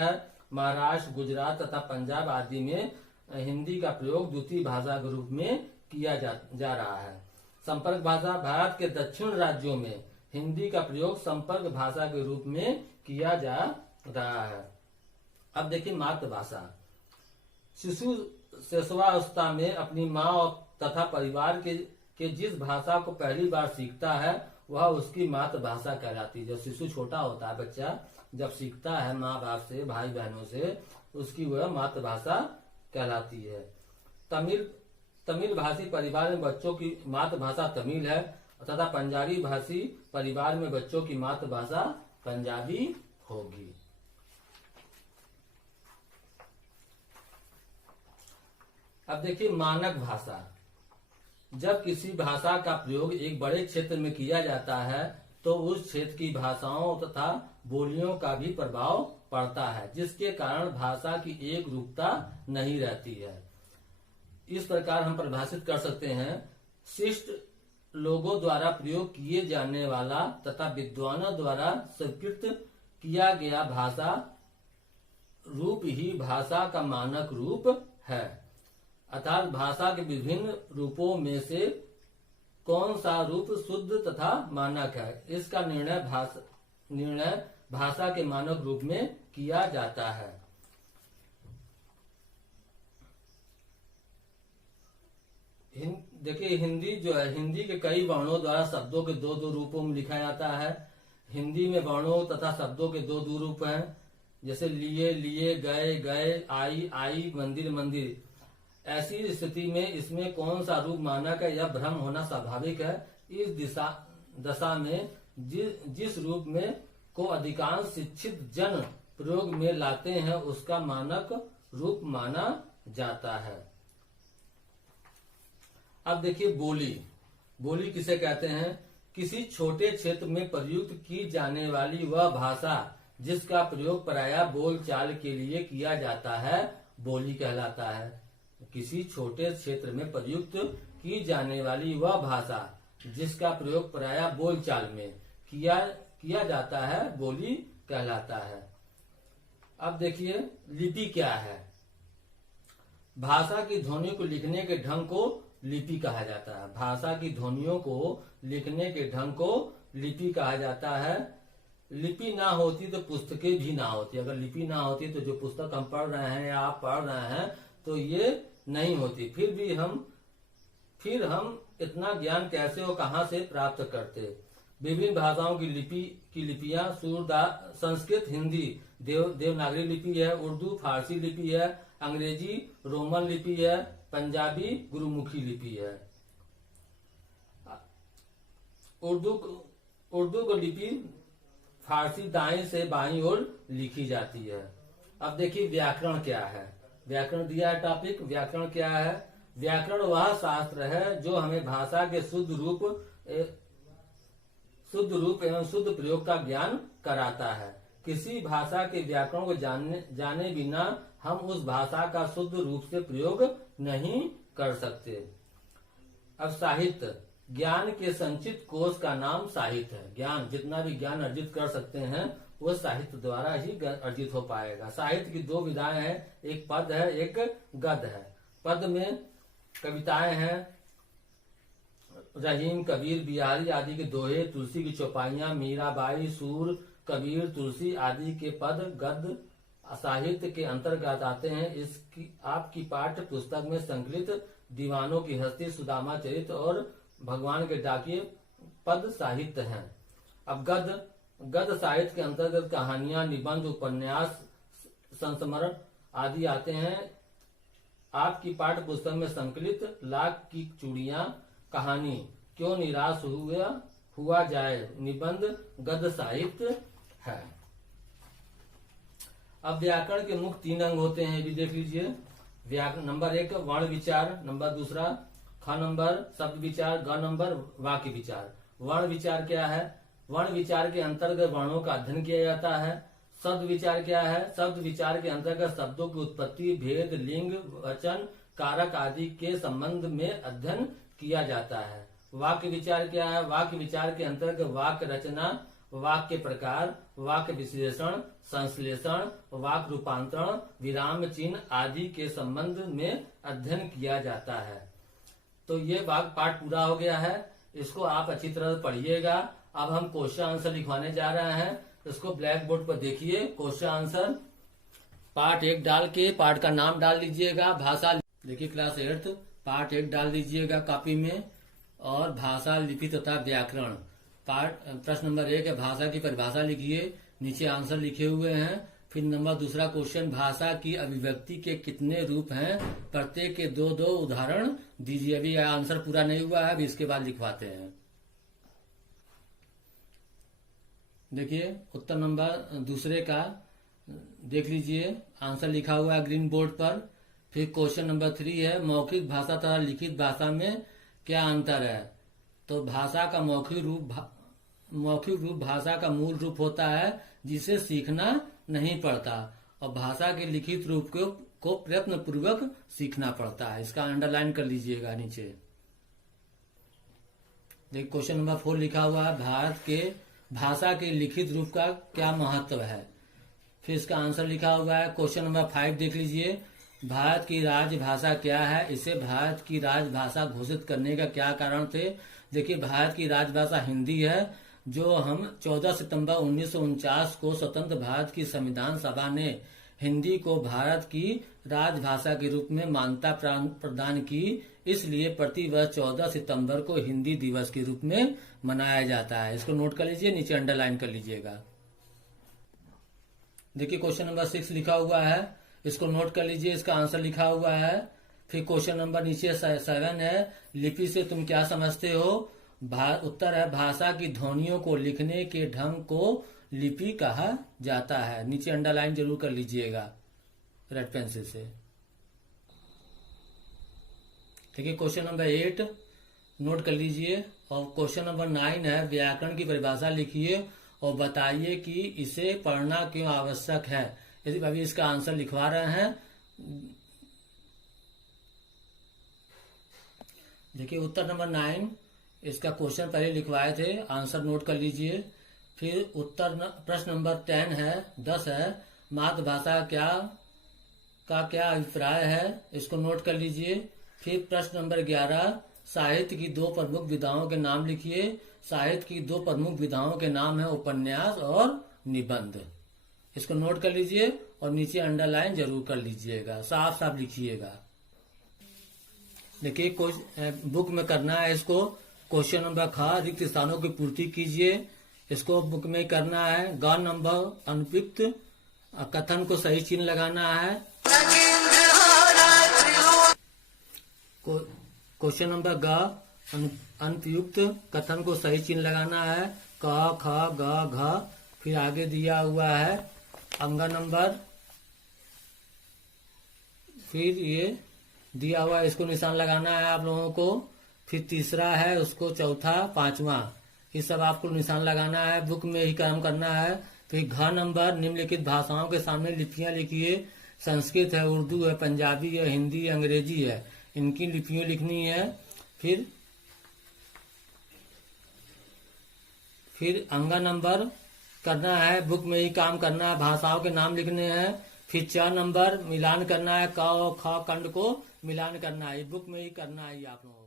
है महाराष्ट्र, गुजरात तथा पंजाब आदि में हिंदी का प्रयोग द्वितीय भाषा के रूप में किया जा रहा है। संपर्क भाषा भारत के दक्षिण राज्यों में हिंदी का प्रयोग संपर्क भाषा के रूप में किया जा रहा है। अब देखिए मातृभाषा। शिशु शिशुवावस्था में अपनी माँ तथा परिवार के जिस भाषा को पहली बार सीखता है वह उसकी मातृभाषा कहलाती है। जब शिशु छोटा होता है, बच्चा जब सीखता है माँ बाप से, भाई बहनों से, उसकी वह मातृभाषा कहलाती है। तमिल भाषी परिवार में बच्चों की मातृभाषा तमिल है तथा पंजाबी भाषी परिवार में बच्चों की मातृभाषा पंजाबी होगी। अब देखिए मानक भाषा। जब किसी भाषा का प्रयोग एक बड़े क्षेत्र में किया जाता है तो उस क्षेत्र की भाषाओं तथा बोलियों का भी प्रभाव पड़ता है, जिसके कारण भाषा की एक रूपता नहीं रहती है। इस प्रकार हम परिभाषित कर सकते हैं, शिष्ट लोगों द्वारा प्रयोग किए जाने वाला तथा विद्वानों द्वारा स्वीकृत किया गया भाषा रूप ही भाषा का मानक रूप है। अर्थात भाषा के विभिन्न रूपों में से कौन सा रूप शुद्ध तथा मानक है, इसका निर्णय भाषा के मानक रूप में किया जाता है। देखिए हिंदी जो है, हिंदी के कई वर्णों द्वारा शब्दों के दो दो रूपों में लिखा जाता है। हिंदी में वर्णों तथा शब्दों के दो दो रूप हैं, जैसे लिए लिए, गए गए, आई आई, मंदिर मंदिर। ऐसी स्थिति में इसमें कौन सा रूप मानक है यह भ्रम होना स्वाभाविक है। इस दशा में जिस रूप में को अधिकांश शिक्षित जन प्रयोग में लाते हैं उसका मानक रूप माना जाता है। अब देखिए बोली। बोली किसे कहते हैं? किसी छोटे क्षेत्र में प्रयुक्त की जाने वाली वह भाषा जिसका प्रयोग प्रायः बोलचाल के लिए किया जाता है बोली कहलाता है। किसी छोटे क्षेत्र में प्रयुक्त की जाने वाली वह भाषा जिसका प्रयोग प्रायः बोलचाल में किया जाता है बोली कहलाता है। अब देखिए लिपि क्या है? भाषा की ध्वनियों को लिखने के ढंग को लिपि कहा जाता है। भाषा की ध्वनियों को लिखने के ढंग को लिपि कहा जाता है। लिपि ना होती तो पुस्तकें भी ना होती। अगर लिपि ना होती तो जो पुस्तक हम पढ़ रहे हैं या आप पढ़ रहे हैं तो ये नहीं होती। फिर हम इतना ज्ञान कैसे और कहां से प्राप्त करते? विभिन्न भाषाओं की लिपियां संस्कृत, हिंदी देवनागरी लिपि है, उर्दू फारसी लिपि है, अंग्रेजी रोमन लिपि है, पंजाबी गुरुमुखी लिपि है। उर्दू को लिपि फारसी दाएं से बाईं ओर लिखी जाती है। अब देखिए व्याकरण क्या है? व्याकरण दिया है टॉपिक। व्याकरण क्या है? व्याकरण वह शास्त्र है जो हमें भाषा के शुद्ध रूप एवं शुद्ध प्रयोग का ज्ञान कराता है। किसी भाषा के व्याकरण को जाने बिना हम उस भाषा का शुद्ध रूप से प्रयोग नहीं कर सकते। अब साहित्य। ज्ञान के संचित कोश का नाम साहित्य है। ज्ञान, जितना भी ज्ञान अर्जित कर सकते हैं वो साहित्य द्वारा ही अर्जित हो पाएगा। साहित्य की दो विधाएं हैं, एक पद है, एक गद्य है। पद में कविताएं हैं, रहीम, कबीर, बिहारी आदि के दोहे, तुलसी की चौपाइयां, मीराबाई, सूर, कबीर, तुलसी आदि के पद गद्य साहित्य के अंतर्गत आते हैं। इसकी आपकी पाठ्य पुस्तक में संकलित दीवानों की हस्ती, सुदामा चरित्र और भगवान के डाकिए पद साहित्य हैं। अब गद्य साहित्य के अंतर्गत कहानियां, निबंध, उपन्यास, संस्मरण आदि आते हैं। आपकी पाठ्य पुस्तक में संकलित लाख की चूड़ियां, कहानी, क्यों निराश हुआ जाए, निबंध गद्य साहित्य है। अब व्याकरण के मुख्य 3 अंग होते हैं, ये भी देख लीजिए। व्याकरण नंबर 1 वर्ण विचार, नंबर 2 ख नंबर शब्द विचार, ग नंबर वाक्य विचार। वर्ण विचार क्या है? वर्ण विचार के अंतर्गत वर्णों का अध्ययन किया जाता है। शब्द विचार क्या है? शब्द विचार के अंतर्गत शब्दों की उत्पत्ति, भेद, लिंग, वचन, कारक आदि के संबंध में अध्ययन किया जाता है। वाक्य विचार क्या है? वाक्य विचार के अंतर्गत वाक्य रचना, वाक्य प्रकार, वाक्य विश्लेषण, संश्लेषण, वाक्य रूपांतरण, विराम चिन्ह आदि के संबंध में अध्ययन किया जाता है। तो ये पाठ पूरा हो गया है, इसको आप अच्छी तरह पढ़िएगा। अब हम क्वेश्चन आंसर लिखवाने जा रहे हैं, इसको ब्लैक बोर्ड पर देखिए। क्वेश्चन आंसर पार्ट 1 डाल के पार्ट का नाम डाल लीजिएगा। भाषा देखिए क्लास 8 पार्ट 1 डाल दीजिएगा कॉपी में, और भाषा, लिपि तथा व्याकरण। प्रश्न नंबर 1 है, भाषा की परिभाषा लिखिए, नीचे आंसर लिखे हुए हैं। फिर नंबर दूसरा क्वेश्चन, भाषा की अभिव्यक्ति के कितने रूप हैं, प्रत्येक के 2-2 उदाहरण दीजिए। अभी आंसर पूरा नहीं हुआ है, अभी इसके बाद लिखवाते हैं। देखिए उत्तर नंबर दूसरे का देख लीजिए, आंसर लिखा हुआ है ग्रीन बोर्ड पर। फिर क्वेश्चन नंबर 3 है, मौखिक भाषा तथा लिखित भाषा में क्या अंतर है। तो भाषा का मौखिक रूप भाषा का मूल रूप होता है जिसे सीखना नहीं पड़ता, और भाषा के लिखित रूप को प्रयत्न पूर्वक सीखना पड़ता है। इसका अंडरलाइन कर लीजिएगा नीचे। देखिए क्वेश्चन नंबर 4 लिखा हुआ है, भारत के भाषा के लिखित रूप का क्या महत्व है। फिर इसका आंसर लिखा हुआ है। क्वेश्चन नंबर 5 देख लीजिए, भारत की राजभाषा क्या है, इसे भारत की राजभाषा घोषित करने का क्या कारण थे। देखिए भारत की राजभाषा हिंदी है, जो हम 14 सितंबर 1949 को स्वतंत्र भारत की संविधान सभा ने हिंदी को भारत की राजभाषा के रूप में मान्यता प्रदान की। इसलिए प्रतिवर्ष 14 सितंबर को हिंदी दिवस के रूप में मनाया जाता है। इसको नोट कर लीजिए, नीचे अंडरलाइन कर लीजिएगा। देखिए क्वेश्चन नंबर 6 लिखा हुआ है, इसको नोट कर लीजिए, इसका आंसर लिखा हुआ है। फिर क्वेश्चन नंबर नीचे 7 है, लिपि से तुम क्या समझते हो। उत्तर है, भाषा की ध्वनियों को लिखने के ढंग को लिपि कहा जाता है। नीचे अंडरलाइन जरूर कर लीजिएगा रेड पेंसिल से। देखिए क्वेश्चन नंबर 8 नोट कर लीजिए, और क्वेश्चन नंबर 9 है, व्याकरण की परिभाषा लिखिए और बताइए कि इसे पढ़ना क्यों आवश्यक है। यदि अभी इसका आंसर लिखवा रहे हैं। देखिए उत्तर नंबर 9, इसका क्वेश्चन पहले लिखवाए थे, आंसर नोट कर लीजिए। फिर प्रश्न नंबर 10 है, मातृभाषा का क्या अभिप्राय है, इसको नोट कर लीजिए। फिर प्रश्न नंबर 11, साहित्य की 2 प्रमुख विधाओं के नाम लिखिए। साहित्य की 2 प्रमुख विधाओं के नाम है उपन्यास और निबंध। इसको नोट कर लीजिए और नीचे अंडरलाइन जरूर कर लीजिएगा, साफ साफ लिखिएगा। देखिए बुक में करना है इसको। क्वेश्चन नंबर ख, रिक्त स्थानों की पूर्ति कीजिए। इसको बुक में करना है। ग नंबर अनुपयुक्त कथन को सही चिन्ह लगाना है। क्वेश्चन नंबर ग, अनुपयुक्त कथन को सही चिन्ह लगाना है। क ख ग घ, फिर आगे दिया हुआ है अंग नंबर, फिर ये दिया हुआ है, इसको निशान लगाना है आप लोगों को। फिर तीसरा है उसको, चौथा, पांचवा, ये सब आपको निशान लगाना है। बुक में ही काम करना है। फिर घ नंबर, निम्नलिखित भाषाओं के सामने लिपियां लिखिए। संस्कृत है, उर्दू है, पंजाबी है, हिंदी है, अंग्रेजी है, इनकी लिपियां लिखनी है। फिर अंग नंबर करना है, बुक में ही काम करना है, भाषाओं के नाम लिखने हैं। फिर 4 नंबर मिलान करना है, क और ख कंड को मिलान करना है, बुक में ही करना है आप लोगों को।